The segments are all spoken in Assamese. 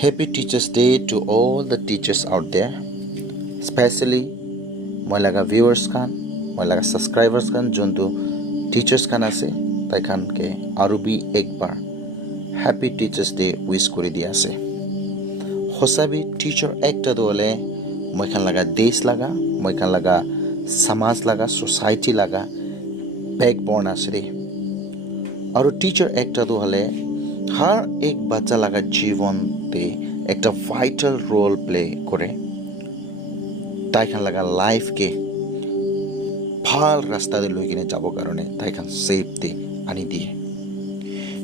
Happy Teachers Day to all the teachers out there, especially moi laga viewers khan, moi laga subscribers khan, jontu teachers khan ase, tai khan ke aru bi ekbar Happy Teachers Day wish kori dia ase. Hosabi teacher ekta dole moi khan laga desh laga, moi khan laga samaj laga, society laga backbone ase de. Aru teacher ekta do hole har ek bacha laga জীবন তে একটা ভাইটাল রোল প্লে করে তাইখান লাগা লাইফকে ভাল রাস্তাতে লৈ কিনে যাব কারণে তাইখান সেফটি আনি দিয়ে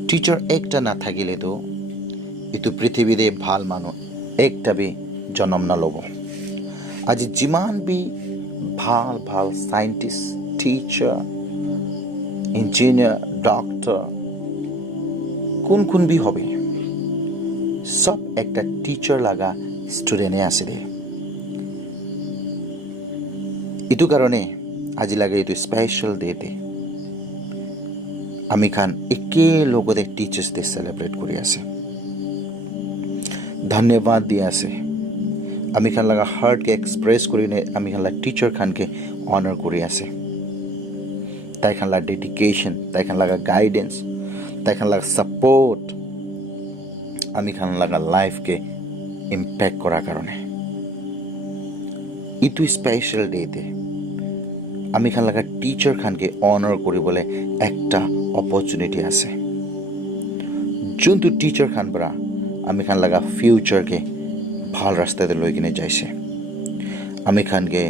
টিচার একটা না থাকিলে তো ইটো পৃথিবীতে ভাল মানুহ একটা বি জন্ম না লব আজি যিমান বি ভাল ভাল সায়েন্টিস্ট টিচার ইঞ্জিনিয়ার ডক্টর কোন বি হবে সব একটা টিচার লাগা স্টুডেন্টে আছে দে ইটো কারণে আজি লাগে ইটো স্পেশাল ডেতে আমি খান একে লগতে টিচার্স ডে সেলিব্রেট করি আছে ধন্যবাদ দিয়ে আছে আমি খান লাগা হার্টকে এক্সপ্রেস করি নে আমি খান লাগা টিচার খানকে অনার করি আছে তাই খান লাগা ডেডিকেশন তাই খান লাগা গাইডেন্স তাই খান লাগা সাপোর্ট আমি খান লাগা লাইফকে ইম্প্যাক্ট করার কারণে ইটো স্পেশাল ডেতে আমি খান লাগা টিচার খানকে অনার করিবলে একটা অপরচুনিটি আছে যোনটো টিচার খান পৰা আমি খান লাগা ফিউচাৰকে ভাল ৰাস্তাতে লৈ কিনে যাইছে আমি খানকে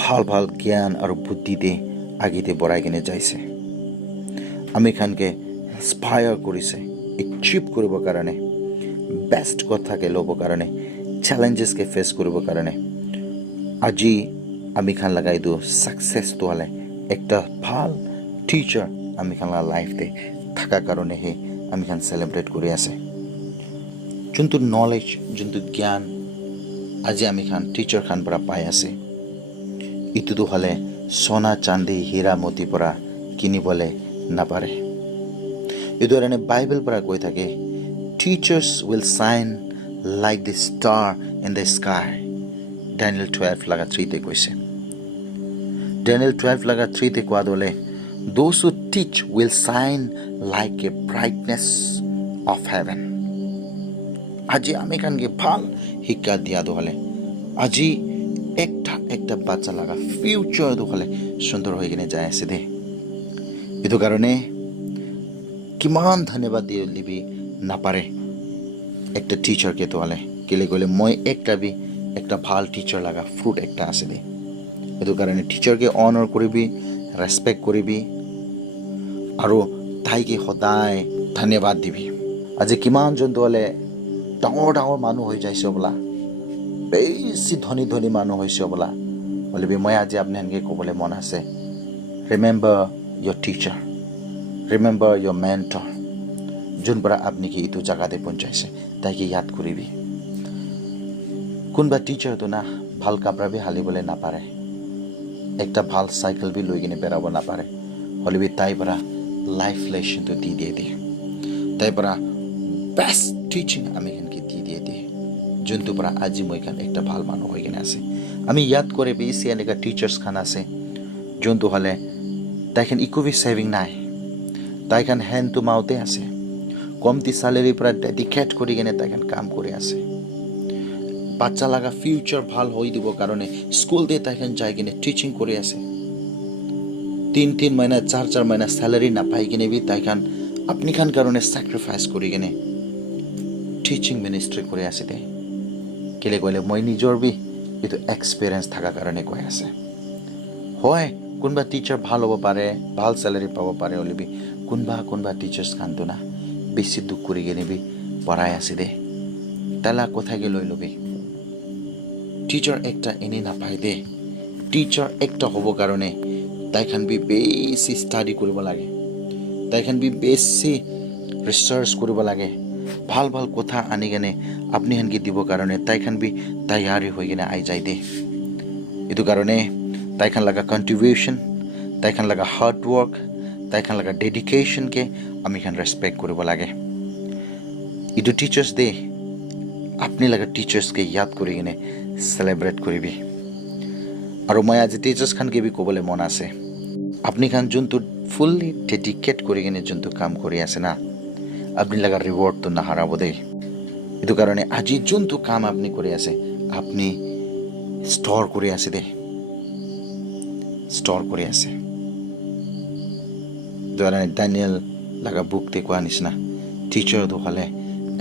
ভাল ভাল জ্ঞান আৰু বুদ্ধিতে আগিতে বঢ়াই কিনে যাইছে আমি খানকে ইন্সপায়াৰ কৰিছে এচিভ কৰিব কাৰণে বেস্ট কথাকে ল'ব কাৰণে চ্যালেঞ্জেসকে ফেস কৰিব কাৰণে আজি আমি খান লাগাই দো সাকসেস তো হলে একটা ভাল টিচার আমি খান লাইফতে থাকা কারণে হে আমি খান সেলিব্রেট করে আছে যোনটো নলেজ যোনটো জ্ঞান আজি আমি খান টিচার খান পৰা পাই আছে ইটো হলে সোনা চাঁদি হীৰা মতি পৰা কিনিবলে নাপাৰে এইটো কাৰণে বাইবেল পৰা কৈ থাকে teachers will shine like the star in the sky Daniel 12 laga 3 te koise Daniel 12 laga 3 te koa dole those who teach will shine like a brightness of heaven aji ami kan ge bhal hikka dia do hole aji ekta bacha laga future do hole sundor hoy gine jay ase de eto karone kiman dhanyabad diye libi na pare ekta teacher ke to hole kile gole moi ekta bi একটা ভাল টিচার লাগা ফ্রুট একটা আছে দে এটো কারণে টিচারকে অনার করিবি রেসপেক্ট করিবি আৰু তাইকে সদায় ধন্যবাদ দিবি আজি কিমান জন্তু হলে ডাঙৰ মানুহ হৈ যাইছে বলা বেছি ধনী মানুহ হৈছে বলা বলিবি মই আজি আপোনাক ক'বলৈ মন আছে remember your teacher remember your mentor যোন পৰা আপনি কি ইটো জায়গাতে পৌঁছাইছে তাইকে ইয়াদ কৰিবি কোনবা টিচাৰ তো না ভাল কাপড়া বি হালিবলে না পাৰে একটা ভাল সাইকেল বি লৈ কিনে বেৰাব না পাৰে হলে বি তাই পৰা লাইফ লেসন তো দি দিয়ে তাই পৰা বেস্ট টিচিং আমি এখানকে দি দিয়ে যোনটো পৰা আজি মই এখান একটা ভাল মানুহ হৈ কিনে আছে আমি ইয়াদ করে বেশি এনেকা টিচার্স খান আছে যোনটো হলে তাইখান ইকো বি সেভিং নাই তাইখান হ্যান্ড টু মাউথে আছে কমতি স্যালারি পৰা ডেডিকেট কৰি কিনে তাইখান কাম কৰি আছে বাচ্চা লাগা ফিউচার ভাল হই দিব কারণে স্কুল দিয়ে তাইখান যাই কিনে টিচিং করে আছে 3 মহিনা 4 মহিনা স্যালারি না পাই কিনে বি তাইখান আপনি খান কারণে স্যাক্রিফাইস করি কিনে টিচিং মিনিস্ট্রি করে আছে দে কেলে কইলে মই নিজর বি এটো এক্সপেরিয়েন্স থাকা কারণে কই আছে হয় কোনবা টিচার ভাল হব পারে ভাল স্যালারি পাব পারে হলিবি কোনবা টিচার্স খান তো না বেশি দুঃখ করে কিনে বি পড়াই আছে দে তালা কোথায় গে লই লবি টিচার একটা এনে না পাই দে টিচার একটা হব কারণে তাইখান বি বেশি স্টাডি কৰিব লাগে তাইখান বি বেশি ৰিসাৰ্চ কৰিব লাগে ভাল কথা আনি কেনে আপনি হেনকে দিব কারণে তাইখান বি তৈয়ারি হৈ কিনে আই যাই দে এটো কারণে তাইখান লাগা কন্ট্রিবিউশন তাইখান লাগা হার্ড ওয়ার্ক তাইখান লাগা ডেডিকেশন কে আমি খান রেসপেক্ট কৰিব লাগে ইটো টিচাৰ্স ডে আপনি লাগে টিচাৰ্ছকে ইয়াদ কৰি কিনে চেলিব্ৰেট কৰিবি আৰু মই আজি টিচাৰ্ছ খানকে বি ক'বলৈ মন আছে আপুনি খান যোনটো ফুল্লি ডেডিকেট কৰি কিনে যোনটো কাম কৰি আছে না আপুনি লগা ৰিৱাৰ্ডটো নাহাৰাব দেই এইটো কাৰণে আজি যোনটো কাম আপুনি কৰি আছে আপুনি ষ্ট'ৰ কৰি আছে দেই ষ্ট'ৰ কৰি আছে ধৰা ডেনিয়েল লগা বুকতে কোৱা নিচিনা টিচাৰটো হ'লে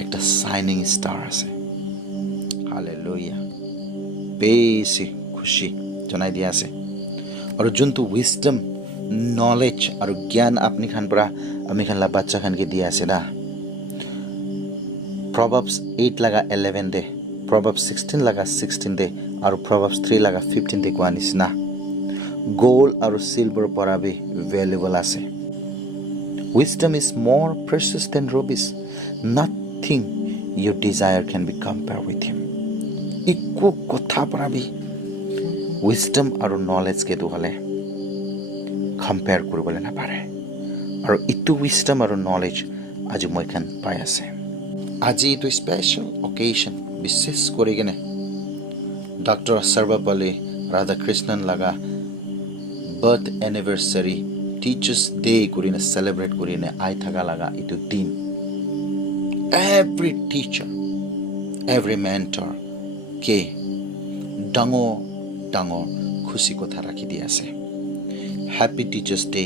একটা শাইনিং ষ্টাৰ আছে হালেলুয়া বেছি খুশি জনাই দিয়া আছে আৰু যোনটো উইজডম নলেজ আৰু জ্ঞান আপুনি খান পৰা আমি খানলা বাচ্চা খানকে দিয়া আছে না Proverbs 8 laga 11 de Proverbs 16 laga 16 de আৰু Proverbs 3 laga 15 de কোৱা নিচিনা gold আৰু silver পৰা বি valuable আছে wisdom is more precious than rubies nothing your desire can be compared with him একো কথা পৰা বি wisdom আৰু knowledge কে দুহলে compare কৰিবলৈ নাপাৰে আৰু ইটো wisdom আৰু knowledge আজি মই খান পাই আছে আজি এইটো স্পেচিয়েল অকেশ্যন বিশেষ কৰি কিনে ডক্টৰ সৰ্বপল্লী ৰাধাকৃষ্ণন লগা বাৰ্থ এনিভাৰ্চাৰী টিচাৰ্ছ ডে কৰিনে চেলিব্ৰেট কৰিনে আই থকা লগা এইটো দিন এভৰি টিচাৰ এভৰি মেণ্টৰ কে ডাঙৰ ডাঙৰ খুচি কথা ৰাখি দি আছে happy teachers day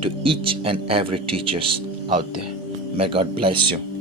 to each and every teachers out there may God bless U